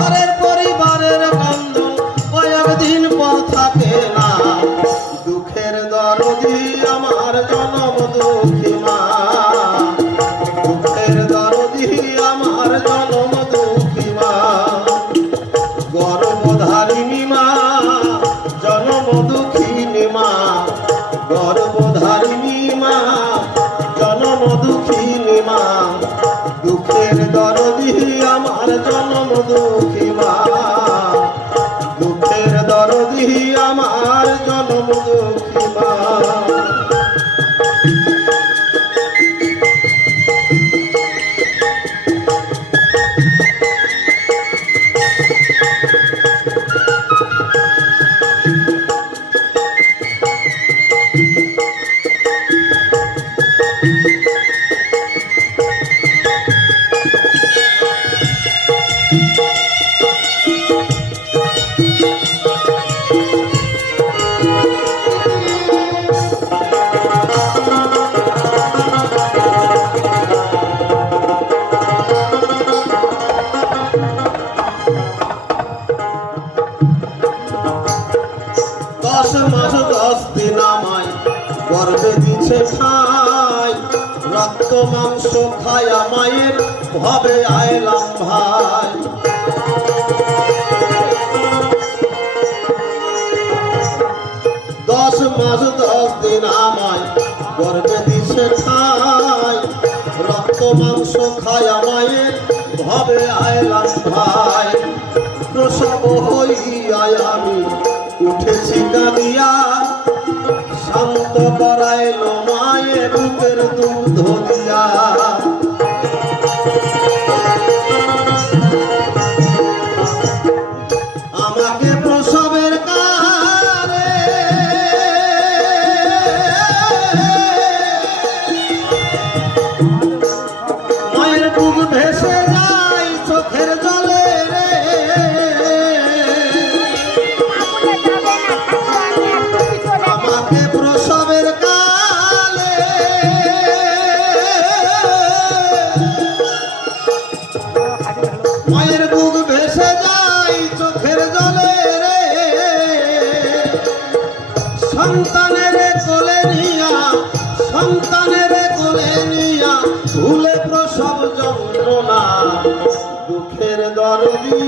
ঘরের পরিবারের বন্ধন কয়েকদিন পর থাকে না। দুঃখের দরদি আমার জনম দুঃখী মা, দুঃখের দরদি আমার জনম দুঃখী মা। গর্ভধারিণী মা, জনম দুঃখিনী মা, গর্ভধারিণী মা, জনম দুঃখিনী মা। দুঃখের দরদি আমার জনম দুঃখী মা, দুঃখের দরদি আমার জনম দুঃখী মা। দশ মাস 10 দিন আমায় গর্ভে দিছে ঠাই, রক্ত মাংস খায়া মায়ের ভবে আইলাম ভাই। 10 মাস 10 দিন আমায় গর্ভে দিছে ঠাই, রক্ত মাংস খায়া মায়ের ভবে আইলাম ভাই। প্রসব হইয়ায় আমি উঠেছি কাঁদিয়া, শান্ত করাইল মায়ে বুকের দুধ দিয়া। আমাকে প্রসবের কালে মায়ের বুক ভেসে যায় চোখের জলে রে। আমাকে প্রসবের কালে মায়ের বুক ভেসে যায় চোখের জলে রে। সন্তানের কোলে নিয়া, সন্তানের কোলে নিয়া ভুলে প্রসব যন্ত্রণা। দুঃখের দরদি